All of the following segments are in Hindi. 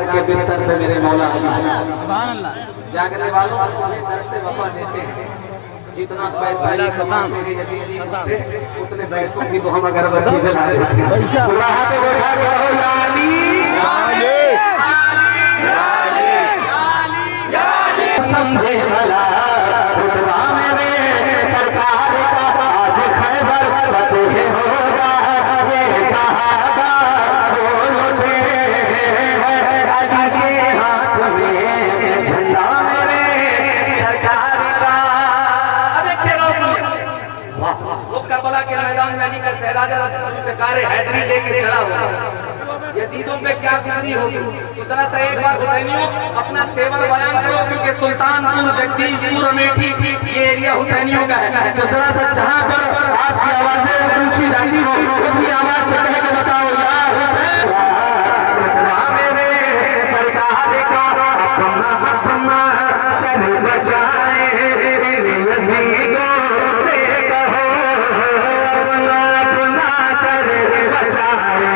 सरकार के बिस्तर पे मेरे मौला जागने वालों को उन्हें दर से वफा देते हैं। जितना पैसा ये कमाते हैं यजीद उतने पैसों की तो हम अगरबत्ती जला देते हैं। समझे भला रुतबा मेरे सरकार का आज खैबर फतेह होगा। ये सहाबा बोलते हैं अली के हाथ में झंडा मेरे सरकार का। अब एक शेर और सुनिए। वो करबला के मैदान में अली का शहजादा ज़ुल्फ़िकार हैदरी लेके चला होगा। यजीदों पे क्या गुजरी होगी तो जरा सा एक बार हुसैनियों अपना तेवर बयान करो, क्योंकि सुल्तानपुर जगदीशपुर अमेठी ये एरिया हुसैनियों का है। तो जरा सा जहां पर आपकी आवाजें ऊंची जाती हो उतनी आवाज से कह के बताओ या हुसैन मेरे सरकार का अपना सर बचाए यजीदों से कहो अपना सर बचाए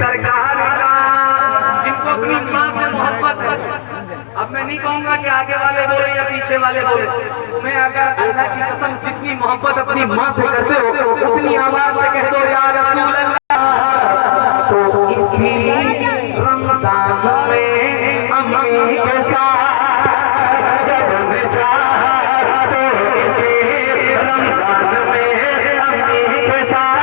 सरकार का, जिनको अपनी माँ से मोहब्बत है। अब मैं नहीं कहूँगा कि आगे वाले बोले या पीछे वाले बोले, तुम्हें अगर अल्लाह की कसम जितनी मोहब्बत अपनी माँ से करते हो उतनी आवाज से कह दो या रसूल अल्लाह। तो इसी रमजान में अम्मी के साथ जब मैं चाहा तो इसी रमजान में अम्मी के साथ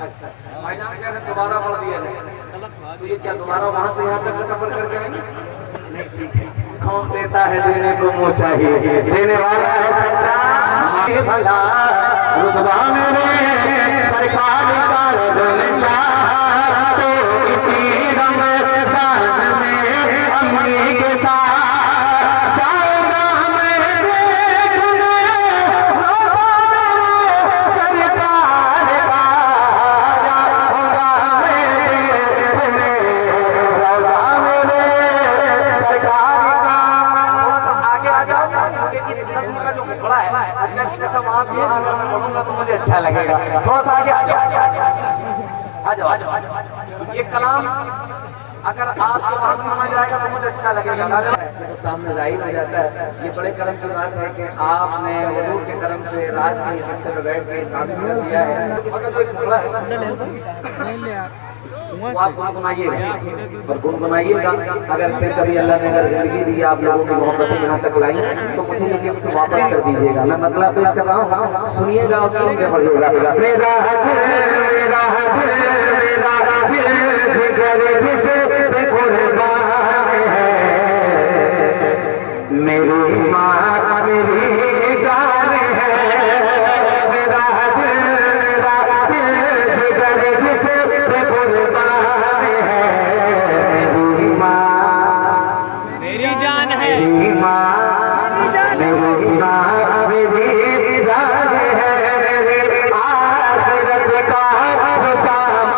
अच्छा भाईजान क्या है दोबारा पढ़ दिया जाए तो ये क्या दोबारा वहां से यहाँ तक का सफर करके आएंगे? नहीं ठीक है। कौन देता है देने को मुँह चाहिए, देने वाला है सच्चा भला। रुतबा मेरे सरकार का दिल चाहा तो इसी रमजान में अम्मी के साथ जाऊंगा मैं देखने रोज़ा मेरे सरकार का। जाऊंगा मैं देखने रोज़ा मेरे सरकार का। थोड़ा सा आगे आ जाओ, क्योंकि इस नज़्म का जो मुखड़ा है अल्लाह की कसम आप यहाँ पढ़ूंगा तो मुझे अच्छा लगेगा। थोड़ा सा आगे आ जाओ। ये कलाम अगर आपको वहाँ समझ आएगा तो मुझे अच्छा लगेगा। तो सामने जाहिर हो जाता है ये बड़े कर्म की बात है कि आपने हुजूर के कर्म से रात में इस हिस्से में बैठ के साबित कर दिया है। इसका जो एक टुकड़ा है वो आप गुनगुनाइएगा और गुनगुनाइएगा। अगर फिर कभी अल्लाह ने अगर जिंदगी दी आप लोगों की मोहब्बतें यहाँ तक लाई तो मुझे ये गिफ्ट वापस कर दीजिएगा। मैं मतलब पेश कर रहा हूँ, सुनिएगा और सुन के पढ़िएगा। मेरा जिगर जिसे पे कुर्बान है, मेरी माँ मेरी जान है। मेरा दिल जिगर जिसे पे कुर्बान है, मेरी माँ मेरी जान है। मेरी माँ मेरी माँ मेरी जान है। मेरी आखिरत का जो सामान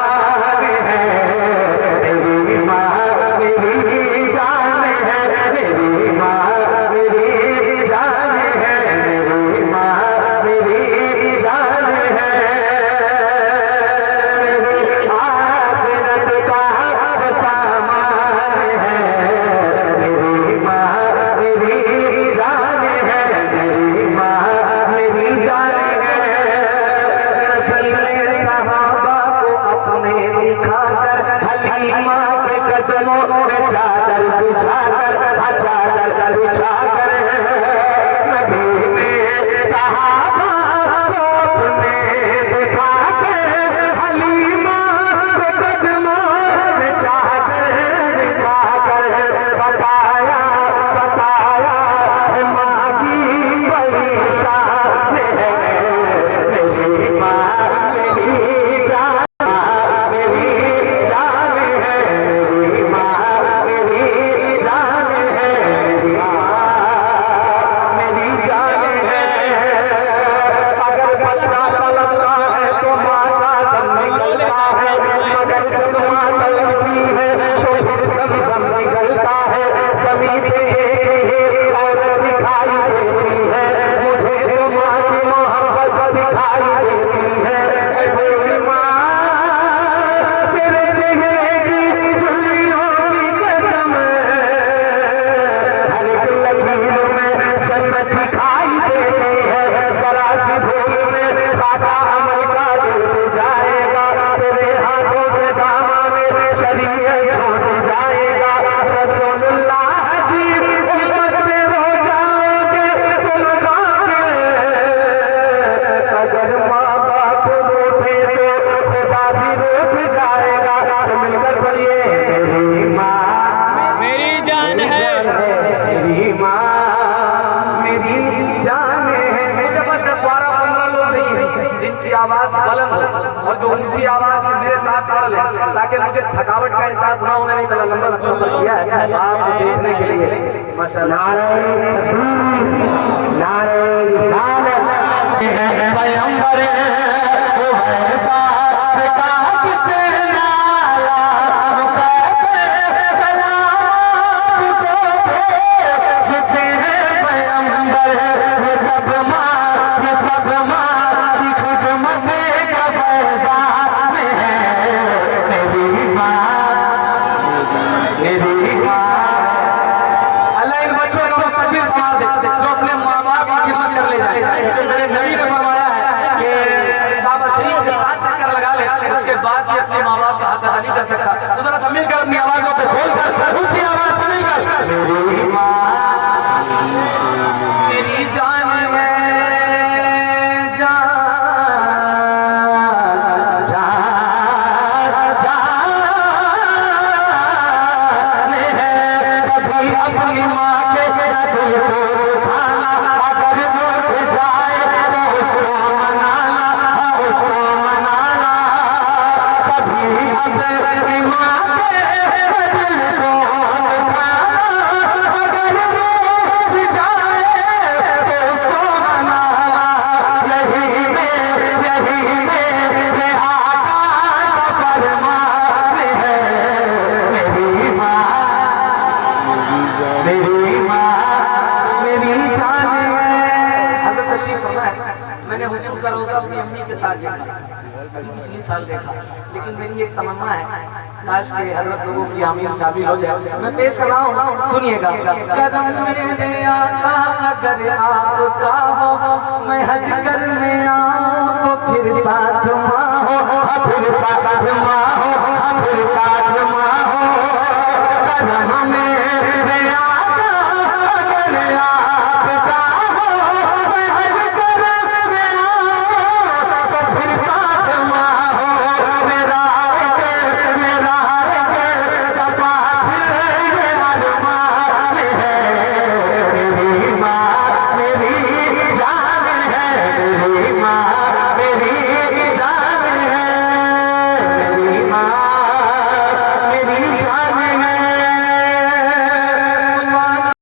चादर बिछा कर चादर बिछा कर नबी ने सहाबा को अपने बिठा के हलीमा के कदमों में चादर बिछा कर बताया बताया है माँ की बड़ी शान है मेरी माँ मेरी जान मेरी जान है मेरी माँ मेरी जान है मेरी माँ मेरी जान है अगर बच्चा तड़पता है तो माँ का दम निकलता है मगर जब माँ तड़पती है तो फिर समसम निकलता है समीप एक ही औरत दिखाई देती है मुझे तो माँ की मोहब्बत दिखाई देती है ऐ मेरी माँ तेरे चेहरे की झुर्रियों की कसम हर एक लकीर में जन्नत दिखाई देती है जरा सी भूल में खाता अमल का टूट जाएगा तेरे हाथों से दामा में शरीयत छूट जाएगा रसूलुल्लाह की उम्मत से हो जाओगे तुम गाफिल अगर माँ बाप रूठे तो खुदा भी रूठ जाएगा तो मिलकर बोलिए मेरी माँ मेरी जान है मेरी माँ मेरी जान है मुझे बस 10-12-15 लोग चाहिए जिनकी आवाज बुलंद हो और जो ऊंची आवाज में मेरे साथ पढ़ ले ताकि मुझे थकावट का एहसास ना हो। मैंने इतना लंबा सफर किया है आपको देखने के लिए माशाल्लाह। नारे तकबीर नारे रिसालत पैगंबर वो वैसा पिता कितना मुकद्दर सलाम आपको जितने पैगंबर ये सब माँ की खिदमत का फैजान है मेरी माँ मेरी माँ अल्लाह इन बच्चों का मुस्तकबिल संवार दे जो अपने माँ बाप की खिदमत कर ले जाए। तो मेरे नबी ने फरमाया है कि काबा शरीफ के 7 चक्कर लगा ले उसके बाद भी अपने माँ बाप का हक अदा नहीं कर सकता। तो जरा सब मिलकर अपनी आवाजों पे खोलकर ऊंची आवाज से मिलकर मेरी माँ मेरी जान है जान जान है कभी अपनी माँ के दिल को दुखाना अगर रूठ जाए तो उसको मनाना कभी अपनी माँ के दिल को दुखाना अगर रूठ जाए तो उसको मनाना यही मेरे आका का फरमान है मेरी माँ मेरी माँ मेरी जान है। हज़रत तशरीफ फरमाए मैंने हुजूर का रोज़ा अपनी अम्मी के साथ देखा अभी पिछले साल देखा लेकिन मेरी एक तमन्ना है काश के हज़रत लोगों की आमीर शामिल हो जाए। मैं पेश कर रहा हूँ सुनिएगा। करम मेरे आका अगर आपका हो मैं हज करने आऊँ तो फिर साथ माँ हो फिर साथ माँ हो फिर साथ माँ हो करम मेरे आका